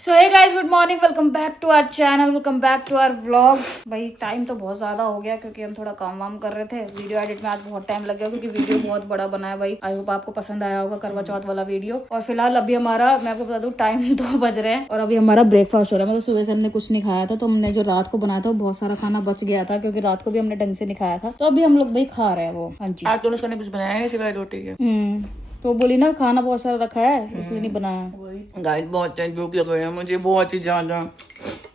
So hey guys, good morning, welcome back to our channel, welcome back to our vlog. भाई time तो बहुत ज्यादा हो गया क्योंकि हम थोड़ा काम वाम कर रहे थे। वीडियो एडिट में आज बहुत टाइम लग गया क्योंकि वीडियो बहुत बड़ा बना है। भाई आई होप आपको पसंद आया होगा करवा चौथ वाला वीडियो। और फिलहाल अभी हमारा, मैं आपको बता दूं, टाइम 2 बज रहे हैं और अभी हमारा ब्रेकफास्ट हो रहा है। मतलब सुबह से हमने कुछ नहीं खाया था, तो हमने जो रात को बनाया था वो बहुत सारा खाना बच गया था क्योंकि रात को भी हमने ढंग से नहीं खाया था। तो अभी हम लोग भाई खा रहे हैं वो। हाँ जी, आज दोनों ने कुछ बनाया है सिवाय रोटी के। तो बोली ना खाना बहुत सारा रखा है इसलिए नहीं बनाया। गाइस बहुत तेज भूख लग रही है मुझे, बहुत ही ज्यादा।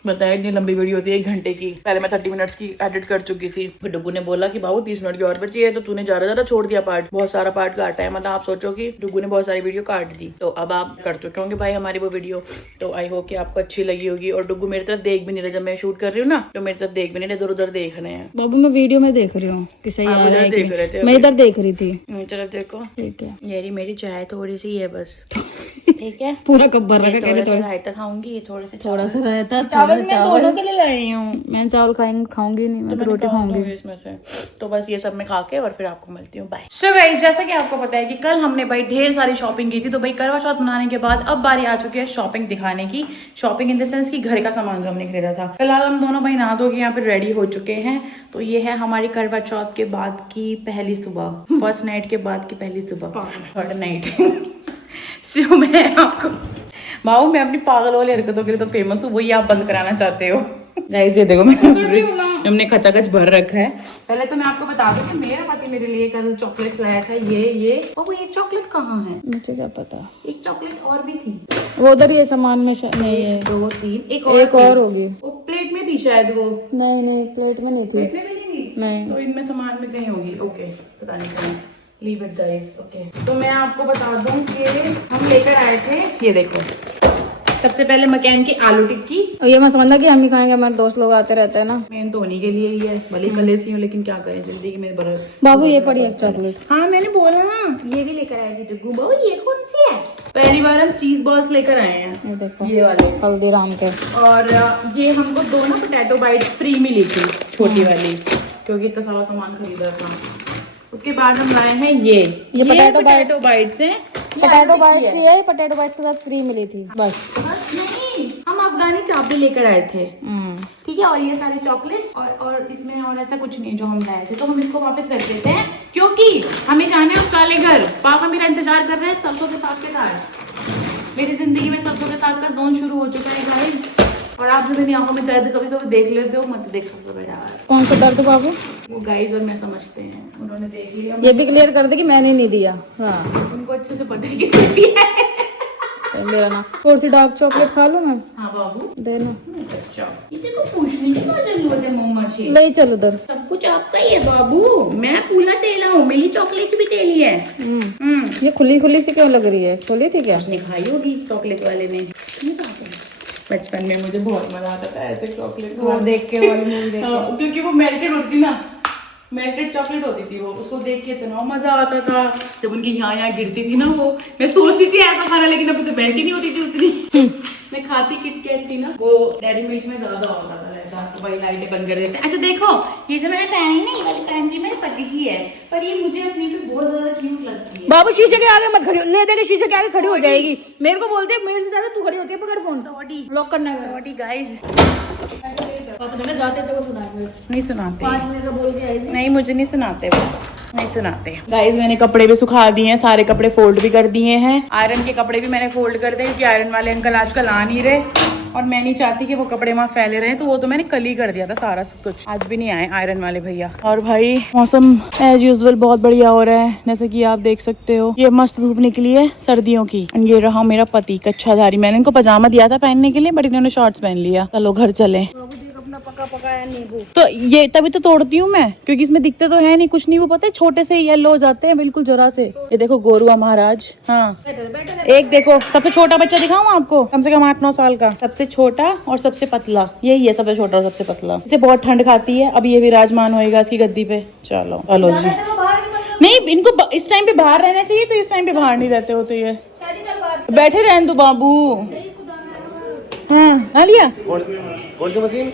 बताया इतनी लंबी वीडियो होती है 1 घंटे की। पहले मैं 30 मिनट्स की एडिट कर चुकी थी, फिर डुगू ने बोला कि बाबू 30 मिनट की और बची है, तो तूने ज्यादा छोड़ दिया पार्ट, बहुत सारा पार्ट काटा है। मतलब आप सोचो कि डुगू ने बहुत सारी वीडियो काट दी। तो अब आप कर चुके होंगे भाई हमारी वो वीडियो, तो आई होप कि आपको अच्छी लगी होगी। और डुगू मेरी तरफ देख भी नहीं रहा, जब मैं शूट कर रही हूँ ना तो मेरी तरफ देख भी नहीं रहे, इधर उधर देख रहे हैं। बाबू मैं वीडियो में देख रही हूँ कि सही आ रहा है देख रहे थे, मैं इधर देख रही थी। मेरी तरफ देखो, ठीक है, ये मेरी चाय थोड़ी सी है बस। ठीक है, पूरा कप भर रखा है। थोड़ा रायता खाऊंगी, ये थोड़ा सा रहता चावल मैं दोनों के लिए लाई हूँ। मैं चावल खाऊंगी नहीं, मैं तो रोटी खाऊंगी इसमें से। तो बस ये सब मैं खा के और फिर आपको मिलती हूँ, बाय। सो गाइस, जैसा कि आपको पता है कि कल हमने भाई ढेर सारी शॉपिंग की थी, तो भाई करवा चौथ मनाने के बाद अब बारी आ चुकी है शॉपिंग दिखाने की। शॉपिंग इन द सेंस की घर का सामान जो हमने खरीदा था। फिलहाल हम दोनों भाई नहा धो के यहाँ पे रेडी हो चुके हैं। तो ये है हमारी करवा चौथ के बाद की पहली सुबह, फर्स्ट नाइट के बाद की पहली सुबह, थर्ड नाइट। सो मैं आपको माओ, मैं अपनी पागल वाली हरकतों के लिए तो फेमस हूँ, वही आप बंद कराना चाहते हो। गाइस ये देखो, हमने खचाखच भर रखा है। पहले तो मैं आपको बता दूं कि मेरा पति मेरे लिए कल चॉकलेट्स लाया था। ये वो एक चॉकलेट कहाँ है, मुझे क्या पता। एक चॉकलेट और भी थी, वो उधर ये सामान में नहीं है। 2 3 एक और होगी। वो प्लेट में थी शायद। वो नहीं प्लेट में नहीं थी। प्लेट में भी नहीं थी। नहीं, तो इनमें सामान में कहीं होगी। ओके, पता नहीं कहीं। Leave it guys. ओके, तो मैं आपको बता दूं कि हम लेकर आए थे, ये देखो, सबसे पहले मकैन की आलू टिक्की। और ये मैं समझना कि हम ही खाएंगे, हमारे दोस्त लोग आते रहते हैं ना। मैं तो उन्हीं के लिए ही है, भले कले सी हूँ लेकिन क्या करें, जिंदगी में बड़ा। बाबू ये पड़ी एक चॉकलेट। हाँ मैंने बोला ना, ये भी लेकर आए थे टुगू। बाबू ये कौन सी है? पहली बार हम चीज बॉल्स लेकर आए हैं, ये देखो, ये वाले हल्दीराम के। और ये हमको 2 ना पोटैटो बाइट्स फ्री मिली थी, छोटी वाली, क्योंकि इतना सारा सामान खरीदा था। उसके बाद हम लाए हैं ये पोटैटो बाइट्स हैं। पोटैटो बाइट्स ही है, पोटैटो बाइट्स के साथ फ्री मिली थी बस नहीं, हम अफगानी चाबी लेकर आए थे। ठीक है, और ये सारे चॉकलेट्स और इसमें और ऐसा कुछ नहीं जो हम लाए थे। तो हम इसको वापस रख देते हैं क्योंकि हमें जाना है उस वाले घर। पापा मेरा इंतजार कर रहे हैं सरसों के साग के साथ। मेरी जिंदगी में सरसों के साग का जोन शुरू हो चुका है गाइस। और आप जो मेरी आंखों में दर्द कभी कभी देख लेते हो, मत देखो करो यार। कौन सा दर्द बाबू? वो गाइस और मैं समझते हैं, उन्होंने देख लिया। ये भी क्लियर कर दे कि मैंने नहीं दिया। हाँ, उनको अच्छे से पता है किसने दिया है। मेरा ना थोड़ी सी डार्क चॉकलेट खा लूं मैं? हाँ बाबू, देना। अच्छा, ये को पूछने की क्या जरूरत है मम्मा से? ले चल उधर, सब कुछ आपका ही है बाबू। मैं पूरा तेला हूँ, मेरी चॉकलेट भी तेली है। ये खुली सी क्यों लग रही है? खुली थी क्या? उसने खाई होगी चॉकलेट वाले ने। बचपन में मुझे बहुत मजा आता था ऐसे चॉकलेट वो देख के वाली मूवी देख के। क्योंकि वो मेल्टेड होती ना, मेल्टेड चॉकलेट होती थी वो, उसको देख के इतना मजा आता था। जब उनकी यहाँ गिरती थी ना, वो मैं सोचती थी ऐसा खाना, लेकिन अब तो मेल्ट ही नहीं होती थी उतनी। मैं खाती किटकैट थी ना, वो डेयरी मिल्क में ज्यादा होता था ऐसा। तो वही लाइटें बंद कर देते। अच्छा देखो, ये जो मैंने पहनी ना, ये वाली पहन की मेरे पति की है, पर ये मुझे अपनी भी बहुत ज्यादा क्यूट लगती है। बाबू शीशे के आगे मत खड़ी हो, ले दे के शीशे के आगे खड़ी हो जाएगी। मेरे को बोलते मेरे से ज्यादा तू खड़ी होती है। पकड़ फोन, लॉक करना है गाइस। जाते थे वो सुना नहीं सुनाते, 5 मिनट का बोल के आई थी। नहीं मुझे नहीं सुनाते वो, नहीं सुनाते। गाइस मैंने कपड़े भी सुखा दिए हैं, सारे कपड़े फोल्ड भी कर दिए हैं। आयरन के कपड़े भी मैंने फोल्ड कर दिए क्योंकि आयरन वाले अंकल आजकल आ नहीं रहे और मैं नहीं चाहती कि वो कपड़े वहाँ फैले रहे। तो वो तो मैंने कल ही कर दिया था सारा सब कुछ, आज भी नहीं आए आयरन वाले भैया। और भाई मौसम एज यूजुअल बहुत बढ़िया हो रहा है, जैसे कि आप देख सकते हो। ये मस्त धूप निकली है सर्दियों की। ये रहा मेरा पति कच्छाधारी। मैंने इनको पजामा दिया था पहनने के लिए, बट इन्होंने शॉर्ट्स पहन लिया। चलो घर चले। पकाया नींबू तो ये तभी तो तोड़ती हूँ मैं, क्योंकि इसमें दिखते तो है नहीं कुछ नहीं। वो पता है छोटे से येलो हो जाते हैं बिल्कुल जरा से। ये देखो गोरुआ महाराज। हाँ, एक देखो, सबसे छोटा बच्चा दिखाऊं आपको, कम से कम 8-9 साल का। सबसे छोटा और सबसे पतला यही है, सबसे छोटा और सबसे पतला। इसे बहुत ठंड खाती है। अब ये विराजमान होएगा इसकी गद्दी पे। चलो चलो जी। नहीं, इनको इस टाइम पे बाहर रहना चाहिए, तो इस टाइम पे बाहर नहीं रहते होते ये। बैठे रहने दो बाबू। हाँ, ना लिया कौन सी मशीन?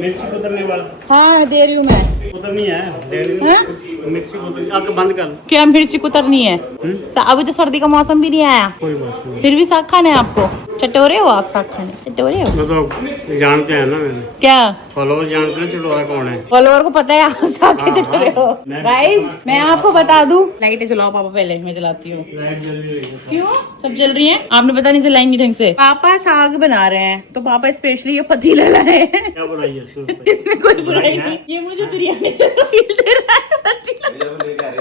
मिर्ची कुतरने वाला। हाँ दे रही हूँ मैं। कुतरनी है, दे रही हूँ। हाँ? मिर्ची कुतरनी, आग बंद कर। क्या मिर्ची कुतरनी है? अभी तो सर्दी का मौसम भी नहीं आया, कोई बात नहीं। फिर भी साग खाना है आपको? चटोरे हो आप साग खाने, चटोरे हो मतलब जानते हैं ना मैंने, क्या? फॉलोअर जानते हैं चटोरा कौन है। फॉलोअर को पता है आप साग के हाँ, चटोरे हो। मैं- गाइस मैं आपको बता दूं, लाइटें जलाओ पापा पहले, मैं जलाती हूँ। लाइट जल रही है। क्यों सब जल रही हैं? आपने पता नहीं जलाएंगी ढंग से। पापा साग बना रहे हैं तो पापा स्पेशली ये पतीला लाए हैं। क्या बुराई है इसमें? इसमें कोई बुराई नहीं। ये मुझे बिरयानी जैसा फील दे रहा है पतीला।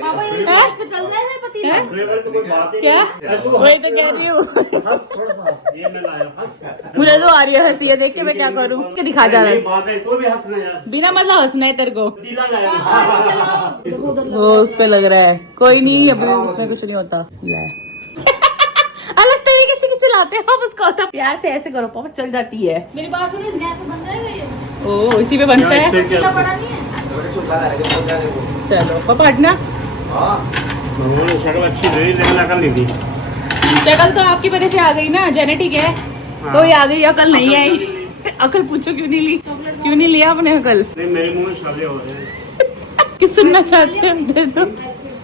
पापा ये गैस पे चल रहा है पतीला। फ्लेवर तो कोई बात ही क्या? नहीं। वही तो कह रही हूँ। हंस थोड़ा सा, ये मैं लाया हंस। मुझे तो आ रही है हंसी, देख के मैं क्या करूँ? के दिखा जा रहा यही है बात है, कोई भी हंसना यार। बिना मतलब हंसना है तेरे को। पतीला लाया। वो उस पे लग रहा है। कोई नहीं, अभी उसमें कुछ नहीं होता। ले अलग तरीके से भी चलाते हैं आप उसको, तो प्यार से ऐसे करो पापा चल जाती है। मेरी बात सुनो, इस गैस पे बन जाएगा ये? ओ इसी पे बनता है। इससे पतीला क्या? बड़ा नहीं है? चलो पापा हटना। भगवान ने शक्ल अच्छी दे दी, लेकिन अकल नहीं दी। शक्ल तो आपकी वजह से आ गई ना, जेनेटिक है तो ही आ गई, अकल नहीं आई। अकल पूछो क्यों नहीं ली, क्यों नहीं लिया आपने अकल? नहीं, मेरे मुंह में छाले हो रहे हैं। कि सुनना चाहते हो दे दो।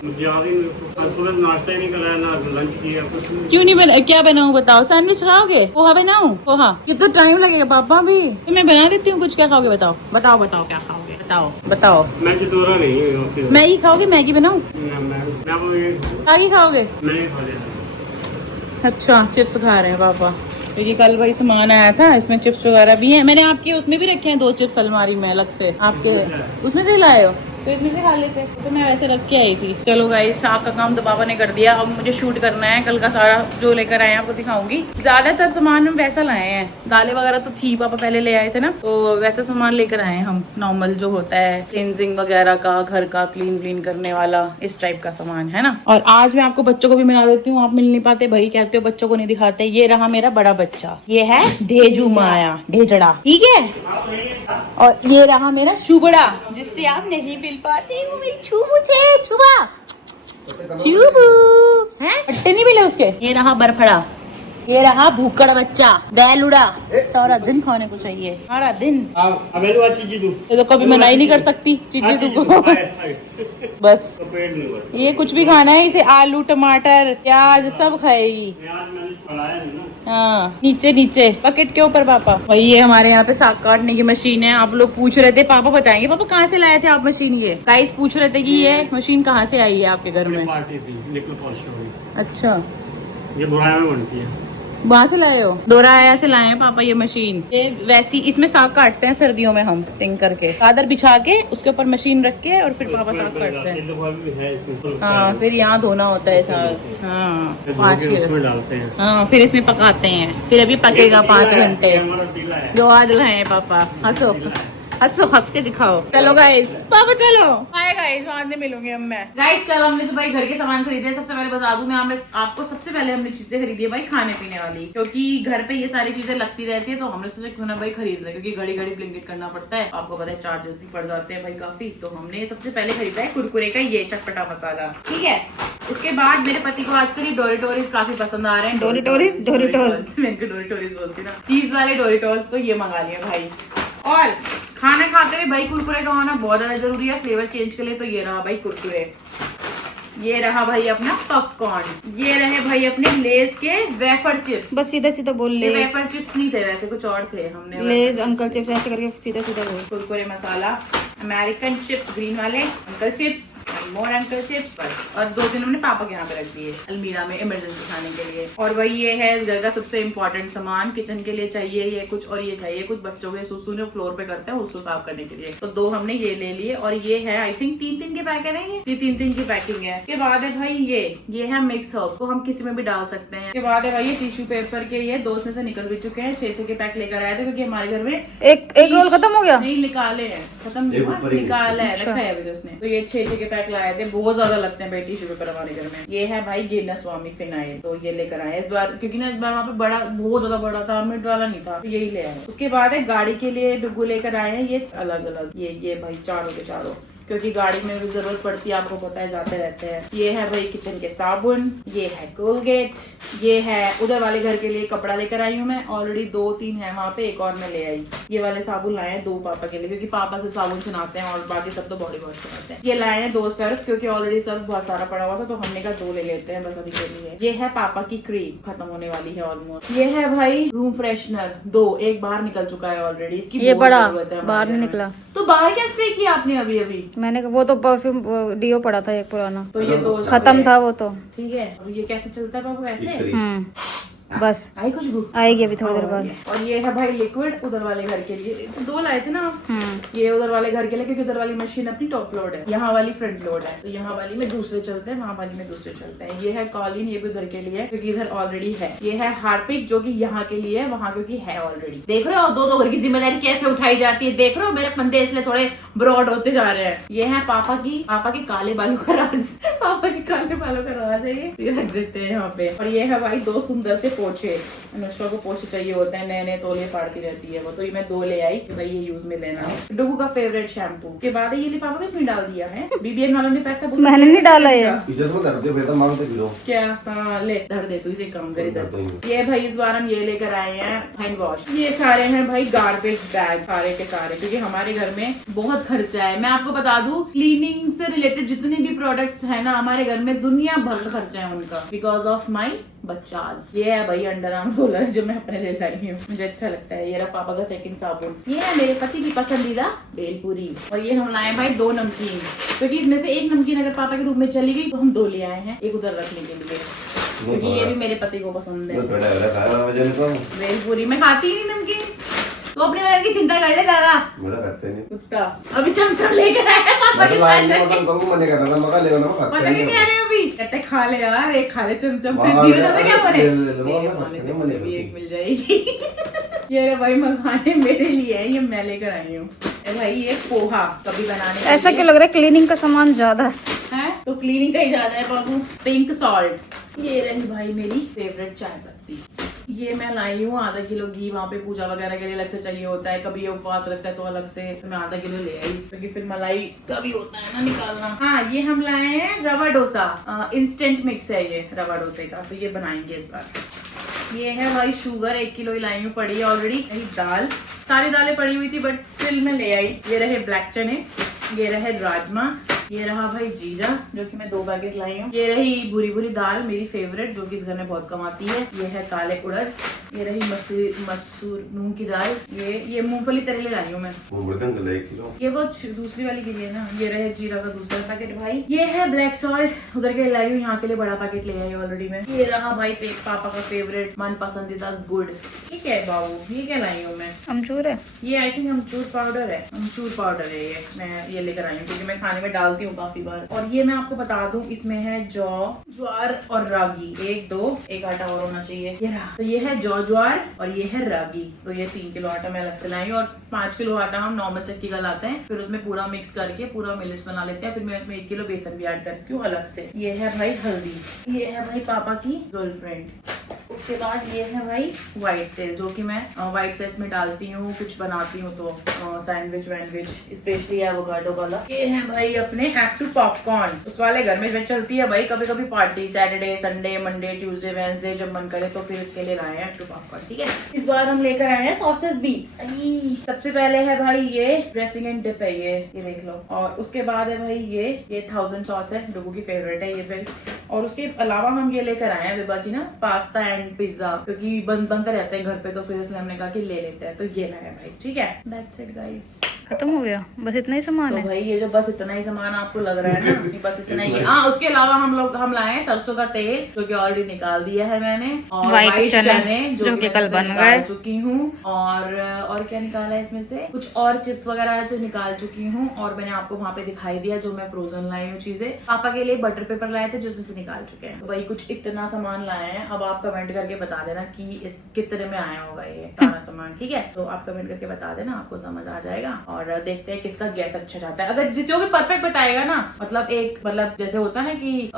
मुझे याद ही नहीं, आज सुबह नाश्ता ही नहीं कराया, ना लंच किया, कुछ नहीं। क्यों नहीं बना? क्या बनाऊं बताओ? सैंडविच खाओगे? पोहा बनाऊं? पोहा कितना टाइम लगेगा पापा भी? तो मैं बना देती हूँ कुछ। क्या खाओगे बताओ? बताओ बताओ क्या खाओगे? बताओ बताओ। मैं चटोरा नहीं हूँ। मैगी खाओगे? मैगी बनाऊं? मैं वो ये मैगी खाओगे? नहीं खा लिया। अच्छा चिप्स खा रहे हैं पापा, क्योंकि कल भाई सामान आया था, इसमें चिप्स वगैरह भी हैं। मैंने आपके उसमें भी रखे हैं 2 चिप्स अलमारी में अलग से, आपके उसमें से लाए हो तो इसमें से खा लेते। तो मैं वैसे रख के आई थी। चलो गाइस साग का काम तो पापा ने कर दिया, अब मुझे शूट करना है। कल का सारा जो लेकर आए हैं आपको दिखाऊंगी। ज्यादातर सामान हम वैसा लाए हैं, दालें वगैरह तो थी, पापा पहले ले आए थे ना, तो वैसा सामान लेकर आए हैं हम। नॉर्मल जो होता है क्लींजिंग वगैरह का, घर का क्लीन करने वाला, इस टाइप का सामान है ना। और आज मैं आपको बच्चों को भी मिला देती हूँ, आप मिल नहीं पाते भाई, कहते हो बच्चों को नहीं दिखाते। ये रहा मेरा बड़ा बच्चा, ये है ढेजू माया, ढेजड़ा, ठीक है। और ये रहा मेरा शुबड़ा, जिससे आप नहीं मिल पाते। वो मेरी छुबू छे, छुबा छुबू हैं, पट्टे नहीं मिले उसके। ये रहा बरफड़ा, ये रहा भूकड़ बच्चा, बैलुड़ा, सारा दिन खाने को चाहिए, सारा दिन। अब ये चीज़ दूँ ये तो कभी मना ही नहीं कर सकती चीजें तुमको। बस तो पेट नहीं भरा। ये कुछ भी खाना है, इसे आलू टमाटर प्याज सब खाएगी। यार मैंने पढ़ाया नहीं ना। हाँ नीचे नीचे बकेट के ऊपर पापा। वही ये हमारे यहाँ पे साग काटने की मशीन है। आप लोग पूछ रहे थे, पापा बताएंगे पापा कहाँ से लाए थे आप मशीन? ये गाइस पूछ रहे थे कि ये मशीन कहाँ से आई है आपके घर में। पार्टी थी निकल पॉलिश हो गई। अच्छा ये बुराया में बनती है। वहाँ से लाए हो? दोराया से लाए हैं पापा ये मशीन। ये वैसी, इसमें साग काटते हैं सर्दियों में हम, टिंग करके चादर बिछा के उसके ऊपर मशीन रख के और फिर पापा साग काटते हैं। हाँ फिर यहाँ धोना होता है साग। हाँ 5 किलो उसमें डालते हैं। हाँ फिर इसमें पकाते हैं, फिर अभी पकेगा 5 घंटे। जो आज लाए हैं पापा, हंसो हंसो, हंस के दिखाओ। चलो गाइस पापा चलो, हाय गाइस बाद में मिलूंगी अब मैं। गाइस कल हमने जो भाई घर के सामान खरीदे, सबसे पहले बता दूं मैं आपको, सबसे पहले हमने चीजें खरीदी है भाई खाने पीने वाली, क्योंकि घर पे ये सारी चीजें लगती रहती है, तो हमने सोचा क्यों ना भाई खरीद ले, क्योंकि घड़ी घड़ी ब्लिंकिट करना पड़ता है, आपको पता है चार्जेस भी पड़ जाते हैं भाई काफी। तो हमने सबसे पहले खरीदा है कुरकुरे का ये चटपटा मसाला, ठीक है। उसके बाद मेरे पति को आजकल ये डोरिटोरिस काफी पसंद आ रहे हैं। डोरिटोरिस मैं डोरिटोरिस बोलती ना, चीज वाले डोरिटोरिस, तो ये मंगा लिया भाई। और खाना खाते हुए भाई कुरकुरे का होना बहुत ज्यादा जरूरी है फ्लेवर चेंज के लिए, तो ये रहा भाई कुरकुरे, ये रहा भाई अपना पॉपकॉर्न, ये रहे भाई अपने लेस के वेफर चिप्स। बस सीधा सीधा बोल ले। वेफर चिप्स नहीं थे वैसे, कुछ और थे, हमने लेज अंकल चिप्स ऐसे करके सीधा सीधा बोल। कुरकुरे मसाला, अमेरिकन चिप्स ग्रीन वाले, अंकल चिप्स, मोर अंकल चिप्स, बस। और 2 दिन हमने पापा के यहाँ पे रख दिए अलमीरा में इमरजेंसी खाने के लिए। और वही ये है घर का सबसे इम्पोर्टेंट सामान, किचन के लिए चाहिए ये कुछ, और ये चाहिए कुछ बच्चों के सुसु ने फ्लोर पे करते हैं उसको साफ करने के लिए, तो 2 हमने ये ले लिए। और ये है आई थिंक 3 के पैकेट है, ये 3 की पैकिंग है। के बाद है भाई ये है मिक्स हर्ब्स, को हम किसी में भी डाल सकते हैं। के बाद है भाई ये टिश्यू पेपर के, ये 2 में से निकल भी चुके हैं, 6 के पैक लेकर आए थे, क्योंकि हमारे घर में एक रोल खत्म हो गया। नहीं निकाले हैं, खत्म हुआ, निकाला है, रखा है अभी तो उसने। तो ये 6 के पैक लाए थे, बहुत ज्यादा लगते हैं भाई टिश्यू पेपर हमारे घर में। ये है भाई गिरना स्वामी फिनाइल, तो ये लेकर आए इस बार, क्योंकि ना इस बार वहाँ पे बड़ा बहुत ज्यादा बड़ा था, मिड वाला नहीं था, तो यही ले आए। उसके बाद है गाड़ी के लिए डुगू लेकर आए हैं, ये अलग अलग, ये भाई चारों के चारों क्योंकि गाड़ी में भी जरूरत पड़ती है, आपको पता है जाते रहते हैं। ये है भाई किचन के साबुन, ये है कोलगेट, ये है उधर वाले घर के लिए कपड़ा लेकर आई हूँ मैं, ऑलरेडी 2-3 है वहाँ पे, एक और मैं ले आई। ये वाले साबुन लाए हैं 2 पापा के लिए, क्योंकि पापा से साबुन से नहाते हैं और बाकी सब तो बॉडी वॉश से नहाते हैं। ये लाए हैं 2 सर्फ, क्योंकि ऑलरेडी सर्फ बहुत सारा पड़ा हुआ था, तो हमने कहा 2 ले लेते हैं बस अभी के लिए। ये है पापा की क्रीम, खत्म होने वाली है ऑलमोस्ट। ये है भाई रूम फ्रेशनर 2, एक बाहर निकल चुका है ऑलरेडी, इसकी ये बहुत बड़ा जरूरत है बाहर नहीं हमारे घर निकला। में। तो बाहर क्या स्प्रे किया आपने अभी अभी? मैंने वो तो परफ्यूम डीओ पड़ा था एक पुराना, तो ये 2 खत्म था वो तो। ठीक है। और ये कैसे चलता है बाबू? ऐसे बस आई खुशबू आएगी अभी थोड़ी देर बाद। और ये है भाई लिक्विड उधर वाले घर के लिए, तो 2 लाए थे ना आप। ये उधर वाले घर के लिए, क्योंकि उधर वाली मशीन अपनी टॉप लोड है, यहाँ वाली फ्रंट लोड है, तो यहाँ वाली में दूसरे चलते हैं, वहाँ वाली में दूसरे चलते हैं। ये है कॉलिन, ये भी उधर के लिए, क्योंकि इधर ऑलरेडी है। ये है हार्पिक, जो कि यहाँ के लिए है, वहाँ क्योंकि है ऑलरेडी। देख रहे हो 2 घर की जिम्मेदारी कैसे उठाई जाती है, देख रहे हो मेरे बंदे इसलिए थोड़े ब्रॉड होते जा रहे हैं। ये है पापा के काले बालों का राज पापा के काले बालों का राज है ये रख देते हैं यहाँ पे। और ये है भाई 2 सुंदर से पोछे, अनुष्का को पोछे चाहिए होते हैं, नए नए तौलिए फाड़ती रहती है वो, तो ये मैं 2 ले आई, भाई ये यूज में लेना। डुगू का फेवरेट शैम्पू के बाद ये लिफाफा इसमें डाल दिया है, बीबीएन वालों ने पैसा मैंने नहीं डाला ये। क्या? हाँ ले धर दे तू, इसे काम कर इधर। ये भाई इस बार हम ये लेकर आए हैं हैंड वॉश। ये सारे हैं भाई गार्बेज बैग, सारे के सारे, क्योंकि हमारे घर में बहुत खर्चा है। मैं आपको बता दूं, क्लीनिंग से रिलेटेड जितने भी प्रोडक्ट्स है ना हमारे घर में, दुनिया भर का खर्चा है उनका, बिकॉज ऑफ माई बच्चाज। ये है भाई अंडर आर्म रोलर, जो मैं अपने लिए लाई हूँ, मुझे अच्छा लगता है। ये रहा पापा का सेकंड साबुन। ये है मेरे पति की पसंदीदा भेलपुरी। और ये हम लाए भाई 2 नमकीन, क्योंकि इसमें से एक नमकीन अगर पापा के रूम में चली गई तो हम 2 ले आए हैं, एक उधर रखने के लिए, क्योंकि ये भी मेरे पति को पसंद है। भेलपुरी मैं खाती नहीं नमकीन, तो अपने बारे की चिंता कर ले दादा। मेरा करते नहीं कुत्ता अभी चमचम लेकर आया पापा के साथ जाके। पता नहीं क्या रहे अभी, कहते खा ले यार, एक खा ले चमचम, फिर धीरे से क्या बोले मेरे खाने से मुझे भी एक मिल जाएगी। ये रे भाई मखाने मेरे लिए है, ये मैं लेकर आई हूँ भाई। ये पोहा कभी बनाने ऐसा क्यों लग रहा है क्लीनिंग का सामान ज्यादा है, तो क्लीनिंग का ही ज्यादा है बाबू। Pink salt. ये रही भाई मेरी फेवरेट चाय पत्ती, ये मैं लाई हूँ आधा किलो घी, वहाँ पे पूजा वगैरह के लिए अलग से चाहिए होता है, कभी ये उपवास रखता है तो अलग से, तो मैं आधा किलो ले आई, क्योंकि फिर मलाई कभी होता है ना निकालना। हाँ ये हम लाए हैं रवा डोसा, इंस्टेंट मिक्स है ये रवा डोसे का, तो ये बनाएंगे इस बार। ये है भाई शुगर, 1 किलो ही लाई हूँ, पड़ी है ऑलरेडी। दाल, सारी दालें पड़ी हुई थी बट स्टिल मैं ले आई। ये रहे ब्लैक चने, ये रहे राजमा, ये रहा भाई जीरा, जो कि मैं 2 पैकेट लाई हूँ। ये रही भूरी भूरी दाल मेरी फेवरेट, जो कि इस घर में बहुत कम आती है। ये है काले उड़द, ये रही मसूर मूंग की दाल, ये मूंगफली तरेले लाई हूँ मैं, ये वो दूसरी वाली के लिए ना। ये रहे जीरा का दूसरा पैकेट भाई। ये है ब्लैक सॉल्ट, उधर के लाई हूँ, यहाँ के लिए बड़ा पैकेट ले आई ऑलरेडी मैं। ये रहा भाई पापा का फेवरेट मन पसंदीदा गुड़। ठीक है बाबू, ये क्या लाई हूँ मैं? अमचूर है ये आई थिंक अमचूर पाउडर है, अमचूर पाउडर है ये, मैं ये लेकर आई हूँ क्योंकि मैं खाने में डालती हूँ काफी बार। और ये मैं आपको बता दूं, इसमें है जौ, ज्वार और रागी, 1 2 एक आटा और होना चाहिए। ये रहा, तो ये है जौ ज्वार और ये है रागी, तो ये 3 किलो आटा मैं अलग से लाई हूँ। और 5 किलो आटा हम नॉर्मल चक्की का लाते हैं, फिर उसमें पूरा मिक्स करके पूरा मिलेट्स बना लेते हैं, फिर मैं उसमें 1 किलो बेसन भी ऐड करती हूँ अलग से। ये है भाई हल्दी, ये है भाई पापा की गर्लफ्रेंड। उसके बाद ये है भाई व्हाइट तेल, जो कि मैं व्हाइट सॉस में डालती हूँ, कुछ बनाती हूँ तो सैंडविच वैंडविच, स्पेशली एवोकाडो वाला। ये है भाई अपने एक्टिव पॉपकॉर्न, उस वाले घर में चलती है भाई कभी कभी party, Saturday Sunday Monday Tuesday Wednesday जब मन करे तो फिर उसके लिए लाए हैं एक्टिव पॉपकॉर्न। ठीक है, इस बार हम लेकर आए हैं सॉसेस भी। सबसे पहले है भाई ये ड्रेसिंग एंड डिप है, ये देख लो। और उसके बाद है भाई ये 1000 सॉस है, डुगू की फेवरेट है ये फिर। और उसके अलावा हम ये लेकर आए हैं विभा की ना पास्ता एंड पिज्जा, क्योंकि बनते रहते हैं घर पे, तो फिर इसलिए हमने कहा कि ले लेते हैं, तो ये लाया भाई। ठीक है, दैट्स इट गाइस, खत्म हो गया, बस इतना ही सामान तो है भाई ये जो बस इतना ही सामान आपको लग रहा है ना, बस इतना ही है। हाँ उसके अलावा हम लाए हैं सरसों का तेल, जो कि ऑलरेडी निकाल दिया है मैंने, और व्हाइट चने जो कि कल बन गए चुकी हूँ, और क्या निकाला है इसमें से, कुछ और चिप्स वगैरह जो निकाल चुकी हूँ, और मैंने आपको वहाँ पे दिखाई दिया जो मैं फ्रोजन लाई हूँ चीजें। पापा के लिए बटर पेपर लाए थे जिसमें से निकाल चुके हैं, तो भाई कुछ इतना सामान लाए हैं। अब आप कमेंट करके बता देना कि इस कितने में आया होगा ये सारा सामान। सामान, ठीक है। तो आप कमेंट करके बता देना, आपको समझ आ जाएगा। और देखते हैं किसका गैस अच्छा जाता है। अगर जो भी परफेक्ट बताएगा ना, मतलब जैसे होता है ना कि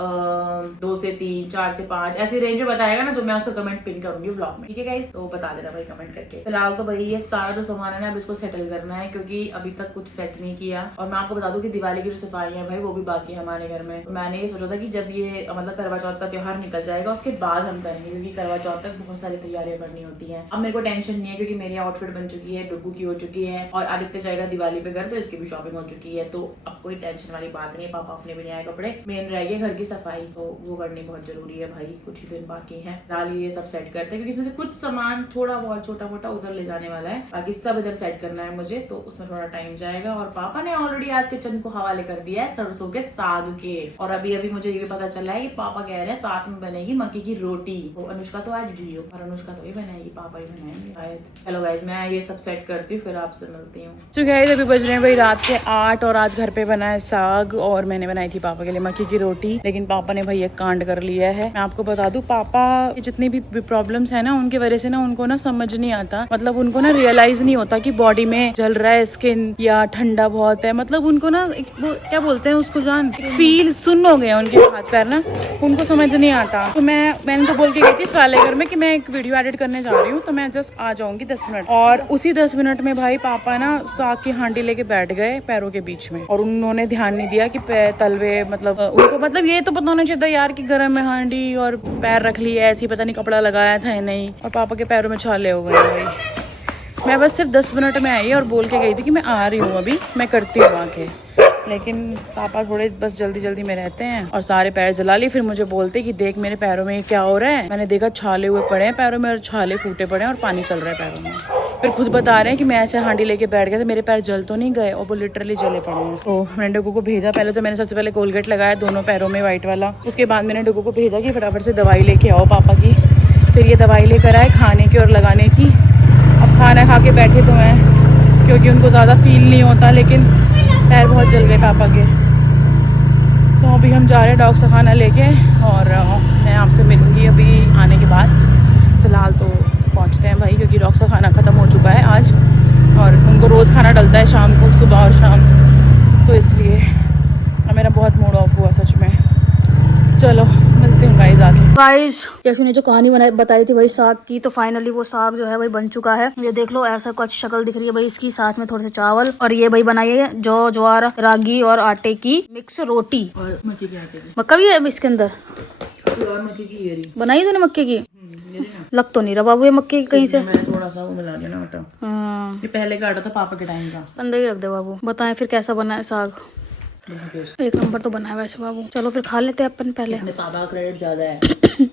2 से 3, 4 से 5 ऐसी रेंज में बताएगा ना, तो मैं उसको कमेंट पिन करूंगी व्लॉग में, ठीक है गाइस। तो बता देना भाई कमेंट करके। फिलहाल तो भाई ये सारा जो सामान है ना, अब इसको सेटल करना है, क्योंकि अभी तक कुछ सेट नहीं किया। और मैं आपको बता दूं कि दिवाली की जो सफाई है भाई, वो भी बाकी है हमारे घर में। तो मैंने ये सोचा था कि जब ये मतलब करवा चौथ का त्योहार निकल जाएगा उसके बाद हम करेंगे, क्योंकि करवा चौथ तक बहुत सारी तैयारियां करनी होती है। अब मेरे को टेंशन नहीं है, क्योंकि मेरी आउटफिट बन चुकी है, डुगू की हो चुकी है, और आदित्य जाएगा दिवाली पे घर, तो इसकी भी शॉपिंग हो चुकी है। तो अब कोई टेंशन वाली बात नहीं है। पापा अपने भी नए कपड़े, मेन रह गए घर की सफाई, तो वो करनी बहुत जरूरी है भाई। कुछ ही दिन बाकी है। फिलहाल ये सब सेट करते हैं, क्योंकि इसमें से कुछ सामान थोड़ा बहुत छोटा मोटा उधर ले जाने वाला है, बाकी सब इधर सेट करना है मुझे, तो उसमें थोड़ा टाइम जाएगा। और पापा ने ऑलरेडी आज किचन को हवाले कर दिया है सरसों के साग के। और अभी अभी मुझे ये भी पता चला है कि पापा कह रहे हैं साथ में बनेगी मक्की की रोटी। तो अनुष्का तो आज गई हो, और अनुष्का तो ही बनाएगी, पापा ही बनाएंगे शायद। हेलो गाइज, मैं ये सब सेट करती हूँ, फिर आपसे मिलती हूँ। तो गाइज अभी बज रहे हैं भाई रात के 8, और आज घर पे बना है साग, और मैंने बनाई थी पापा के लिए मक्की की रोटी। लेकिन पापा ने भाई एक कांड कर लिया है। मैं आपको बता दूं, पापा की जितनी भी प्रॉब्लम्स है ना, उनकी वजह से ना उनको ना समझ नहीं आता, मतलब उनको ना रियलाइज नहीं होता कि बॉडी में जल रहा है स्किन, या ठंडा बहुत है। मतलब उनको ना वो क्या बोलते हैं उसको, जान फील सुन हो गया उनके हाथ पैर ना, उनको समझ नहीं आता। तो मैंने तो बोल के गई थी साले घर में कि मैं एक वीडियो एडिट करने जा रही हूँ, तो मैं जस्ट आ जाऊंगी 10 मिनट। और उसी 10 मिनट में भाई पापा ना साग की हांडी लेके बैठ गए पैरों के बीच में, और उन्होंने ध्यान नहीं दिया कि तलवे, मतलब उनको मतलब ये तो पता होना चाहिए यार कि गर्म में हांडी, और पैर रख लिया ऐसे ही, पता नहीं कपड़ा लगाया था या नहीं, और पापा के पैरों में छाले हो गए भाई। मैं बस सिर्फ 10 मिनट में आई और बोल के गई थी कि मैं आ रही हूँ, अभी मैं करती हूँ आके। लेकिन पापा थोड़े बस जल्दी में रहते हैं, और सारे पैर जला लिए। फिर मुझे बोलते कि देख मेरे पैरों में क्या हो रहा है। मैंने देखा छाले हुए पड़े हैं पैरों में, और छाले फूटे पड़े हैं, और पानी चल रहा है पैरों में। फिर खुद बता रहे हैं कि मैं ऐसे हांडी लेके बैठ गया था, मेरे पैर जल तो नहीं गए, और वो लिटरली जले पड़े हैं। तो मैंने डुगू को भेजा। पहले तो मैंने सबसे पहले कोलगेट लगाया दोनों पैरों में, व्हाइट वाला। उसके बाद मैंने डुगू को भेजा कि फटाफट से दवाई लेके आओ पापा की। फिर ये दवाई लेकर आए खाने की और लगाने की। अब खाना खा के बैठे तो हैं, क्योंकि उनको ज़्यादा फील नहीं होता, लेकिन पैर बहुत जल गए पापा के। तो अभी हम जा रहे हैं डॉक्टर से खाना लेके, और मैं आपसे मिलूँगी अभी आने के बाद। फ़िलहाल तो पहुँचते हैं भाई, क्योंकि डॉक्टर का खाना ख़त्म हो चुका है आज, और उनको रोज़ खाना डलता है शाम को, सुबह और शाम, तो इसलिए मेरा बहुत मूड ऑफ हुआ सच में। चलो मिलती हूँ गाइस आके। गाइस जैसे ने जो कहानी बताई थी भाई साग की, तो फाइनली वो साग जो है भाई बन चुका है। ये देख लो, ऐसा कुछ शक्ल दिख रही है भाई इसकी, साथ में थोड़े से चावल, और ये भाई बनाई है ज्वार रागी और आटे की मिक्स रोटी, और मक्की के आटे की, मक्का भी है इसके अंदर। और मक्की की येरी बनाई तूने मक्के की? लग तो नहीं रहा बाबू ये मक्के की कहीं से। मैंने थोड़ा सा वो मिला दिया ना आटा। हाँ, ये पहले का आटा था पापा के टाइम का। अंदर ही रख दे बाबू। बताएं फिर कैसा बना है साग? एक नंबर तो बना है वैसे बाबू। चलो फिर खा लेते हैं अपन पहले। अपने पापा का क्रेडिट ज्यादा है,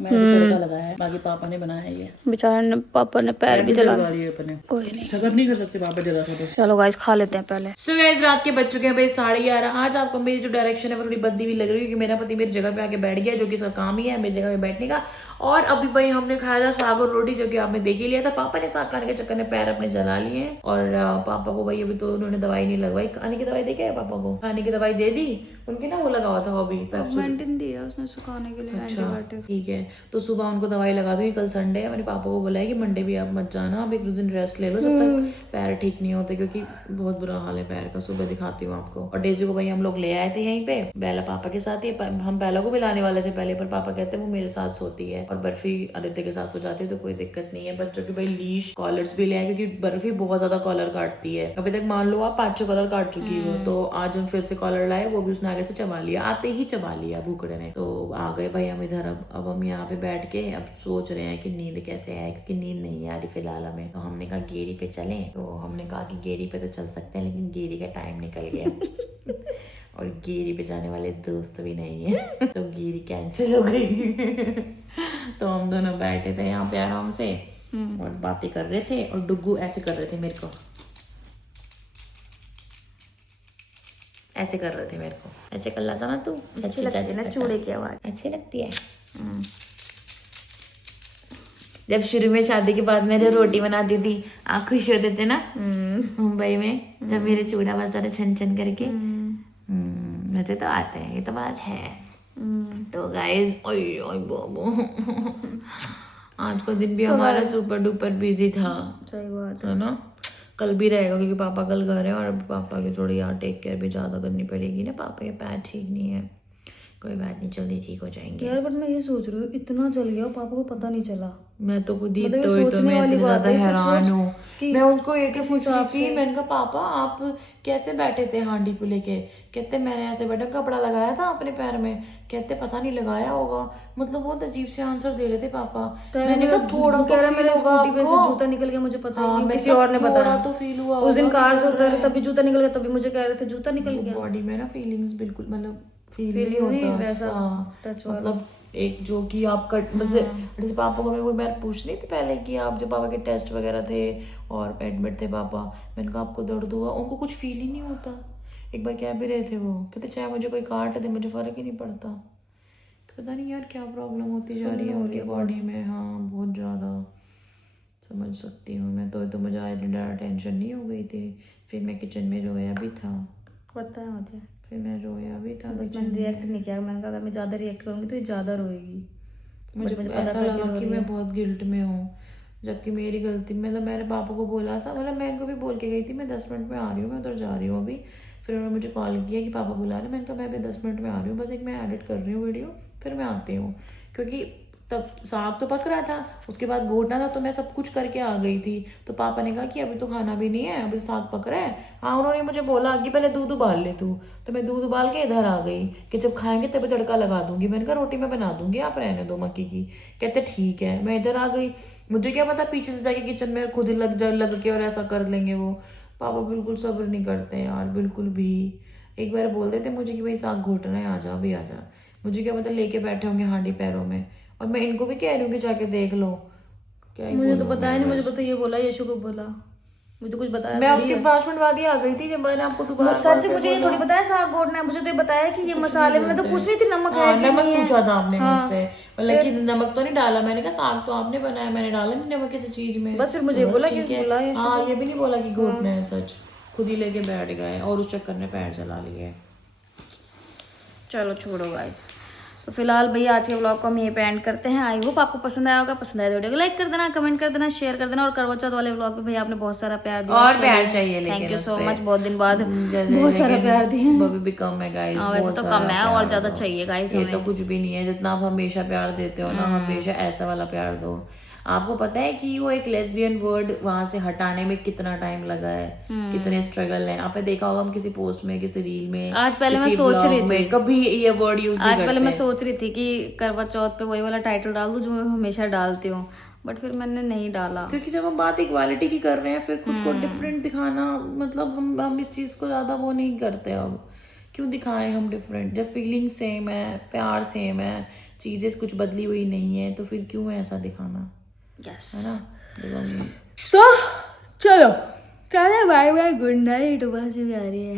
मैंने तड़का लगाया है, बाकी पापा ने बनाया है। ये बेचारा ने पापा ने पैर भी जला लिए अपने, कोई नहीं, सबर नहीं कर सकते पापा जला था। चलो गाइस खा लेते हैं पहले। सो गाइस रात के बज चुके हैं भाई 11:30। आज आपको मेरी जो डायरेक्शन है वो थोड़ी बद्दी भी लग रही है, क्योंकि मेरा पति मेरी जगह पे आके बैठ गया, जो कि इसका काम ही है मेरी जगह पे बैठने का। और अभी भाई हमने खाया था साग और रोटी, जो कि आपने देख ही लिया था। पापा ने साग खाने के चक्कर में पैर अपने जला लिए हैं, और पापा को भाई अभी तो उन्होंने दवाई नहीं लगवाई। खाने की दवाई दे के पापा को खाने की दवाई दे दी, उनकी ना वो लगा हुआ था वो अभी मेंटेन दिया उसने सुखाने के लिए एंटीबायोटिक। ठीक है, तो सुबह उनको दवाई लगा दूंगी। कल संडे है, मैंने पापा को बोला है कि मंडे भी आप मत जाना, आप 1-2 दिन रेस्ट ले लो जब तक पैर ठीक नहीं होते, क्योंकि बहुत बुरा हाल है पैर का। सुबह दिखाती हूँ आपको। और डेजी को भाई हम लोग ले आए थे यहीं पे, बेला पापा के साथ ही। हम बेला को भी लाने वाले थे पहले, पर पापा कहते हैं वो मेरे साथ सोती है, और बर्फी आदित्य के साथ सो जाती है, तो कोई दिक्कत नहीं है। बच्चों की भाई लीश कॉलर्स भी ले आए, क्योंकि बर्फी बहुत ज्यादा कॉलर काटती है। अभी तक मान लो आप 5-6 कॉलर काट चुकी हो, तो आज हम फिर से कॉलर लाए, वो भी उसने आगे से चबा लिया, आते ही चबा लिया भूखड़े ने। तो आ गए भाई हम इधर। अब हम यहाँ पे बैठ के अब सोच रहे हैं कि नींद कैसे आए, क्योंकि नींद नहीं आ रही फिलहाल हमें। तो हमने कहा गेरी पे चलें, तो हमने कहा कि गेरी पे तो चल सकते हैं, लेकिन गेरी का टाइम निकल गया और गेरी पे जाने वाले दोस्त भी नहीं है, तो गेरी कैंसिल हो गई। तो हम दोनों बैठे थे यहाँ पे आराम से और बातें कर रहे थे, और डुग्गू ऐसे कर रहे थे मेरे को, ऐसे कर रहे थे मेरे को, ऐसे कर रहा था ना तू। अच्छी लगती है ना चूड़े की आवाज, अच्छी लगती है। जब शुरू में शादी के बाद मैं जो रोटी बनाती थी, आप खुश होते थे ना मुंबई में, जब मेरे चूड़ा बजता था छन छन करके। मुझे तो आते हैं, ये तो बात है। तो गाइस ओए ओए बाबू आज का दिन भी हमारा सुपर डुपर बिजी था, सही बात है ना। कल भी रहेगा क्योंकि पापा कल घर है और पापा की थोड़ी यार टेक केयर भी ज़्यादा करनी पड़ेगी ना, पापा के पैर ठीक नहीं है। कोई बात नहीं, जल्दी ठीक हो जाएंगे। यार बट मैं ये सोच रही हूँ इतना जल गया पापा को पता नहीं चला। मैं तो खुद ही मतलब तो, ये तो सोचने मैं वाली इतनी बात ज्यादा है कि हैरान सोच हूँ। कि मैं उनको एक किस पूछ रही हिसाब थी, से- मैंने कहा पापा आप कैसे बैठे थे हांडी को लेके? कहते मैंने ऐसे बैठा, कपड़ा लगाया था अपने पैर में? कहते पता नहीं लगाया होगा। मतलब बहुत अजीब से आंसर दे रहे थे पापा। मैंने कहा थोड़ा तो फील मेरे होगा स्कूटी पे से आपको। जूता निकल गया, मुझे पता ही हाँ, नहीं, मैं किसी और ने थोड़ा बताया। तो फील हुआ उस दिन होगा कार कि से चल उतर रहा है। तभी जूता निकल गया, तभी मुझे कह रहे थे जूता निकल गया। बॉडी में ना फीलिंग्स बिल्कुल मतलब फील Feel नहीं नहीं होता वैसा हाँ, touch वाला। मतलब एक जो कि आप कट जैसे पापा को मैं वो बार पूछ रही थी पहले कि आप जब पापा के टेस्ट वगैरह थे और एडमिट थे पापा, मैंने कहा आपको दर्द हुआ? उनको कुछ फील ही नहीं होता। एक बार कह भी रहे थे वो, कहते चाहे मुझे कोई काट दे मुझे फर्क ही नहीं पड़ता। पता नहीं यार क्या प्रॉब्लम होती जा रही है उनकी बॉडी में। हाँ बहुत ज़्यादा समझ सकती हूँ मैं तो मुझे आज टेंशन नहीं हो गई थी। फिर मैं किचन में रोया भी था, पता है मुझे, फिर मैं रोया भी था। बट मैंने रिएक्ट नहीं किया। मैंने कहा अगर मैं ज्यादा रिएक्ट करूंगी तो ये ज्यादा रोएगी। मुझे But पता ऐसा था कि लगा रो कि रही है। मैं बहुत गिल्ट में हूँ, जबकि मेरी गलती मतलब मैंने पापा को बोला था, मतलब मैं इनको भी बोल के गई थी मैं 10 मिनट में आ रही हूँ, मैं उधर जा रही हूँ अभी। फिर उन्होंने मुझे कॉल किया कि पापा बुला रहे, मैंने कहा मैं अभी 10 मिनट में आ रही हूँ, बस एक मैं एडिट कर रही हूँ वीडियो, फिर मैं आती हूँ। क्योंकि तब साग तो पक रहा था, उसके बाद घोटना था, तो मैं सब कुछ करके आ गई थी। तो पापा ने कहा कि अभी तो खाना भी नहीं है, अभी साग पक रहा है। हाँ उन्होंने मुझे बोला कि पहले दूध उबाल ले तू, तो मैं दूध उबाल के इधर आ गई कि जब खाएंगे तभी तड़का लगा दूंगी। मैंने कहा रोटी मैं बना दूंगी, आप रहने दो मक्की की। कहते ठीक है। मैं इधर आ गई, मुझे क्या पता पीछे से जाके किचन में खुद ही लग के और ऐसा कर लेंगे वो। पापा बिल्कुल सब्र नहीं करते यार, बिल्कुल भी। एक बार बोल देते मुझे कि भाई साग घोटना है, आ जा अभी आ जा। मुझे क्या पता लेके बैठे होंगे हांडी पैरों में, और मैं इनको भी कह रही हूँ कि जाके देख लो। क्या ही मुझे तो बोलूं बताया मैं नहीं, मुझे बस। पता ये बोला, यशु को बोला, मुझे कुछ बताया मैं थोड़ी उसके है। 5 मिनट बाद ही आ गई थी जब मैंने आपको दोबारा सच कॉल पे मुझे ये बोला। थोड़ी बताया साग घोटना है, मुझे तो ये बताया कि ये कुछ मसाले में। नहीं मैं तो बोलते। पूछ रही थी नमक हाँ, है कि नमक नहीं है। पूछा था आपने हाँ, मुझसे, मतलब कि नमक तो नहीं डाला। मैंने कहा साग तो आपने बनाया, मैंने डाला नहीं नमक किसी चीज में। बस फिर मुझे तो बस बोला कि ठीक है। बोला ये हाँ ये भी नहीं बोला कि घोटना है, सच खुद ही लेके बैठ गए और उस चक्कर में पैर चला लिए। चलो छोड़ो गाइस। तो फिलहाल भैया आज के व्लॉग को हम यहीं पे एंड करते हैं। आई होप आपको पसंद आया होगा। पसंद आया तो वीडियो को लाइक कर देना, कमेंट कर देना, शेयर कर देना। और करवा चौथ वाले व्लॉग पे भैया आपने बहुत सारा प्यार दिया, और प्यार चाहिए लेकिन थैंक यू उस सो पे। मच। बहुत दिन बाद बहुत सारा प्यार दिया। अभी भी कम है गाइस, हाँ, वैसे तो कम है और ज्यादा चाहिए गाइस ये हमें। तो कुछ भी नहीं है। जितना आप हमेशा प्यार देते हो ना, हमेशा ऐसा वाला प्यार दो। आपको पता है कि वो एक लेस्बियन वर्ड वहां से हटाने में कितना टाइम लगा है, कितने स्ट्रगल है। आपने देखा होगा हम किसी पोस्ट में, किसी रील में, आज पहले मैं किसी सोच रही vlog में थी, कभी ये वर्ड यूज नहीं आज पहले मैं करते। सोच रही थी कि करवा चौथ पे वही वाला टाइटल डाल दूं जो मैं हमेशा डालती हूँ, बट फिर मैंने नहीं डाला। क्योंकि जब हम बात इक्वालिटी की कर रहे हैं, फिर खुद को डिफरेंट दिखाना, मतलब हम इस चीज को ज्यादा वो नहीं करते। अब क्यों दिखाएं हम डिफरेंट, जब फीलिंग सेम है, प्यार सेम है, चीजें कुछ बदली हुई नहीं है, तो फिर क्यों ऐसा दिखाना, यस है ना। तो चलो चलो बाय बाय, गुड नाइट, बस भी आ रही है।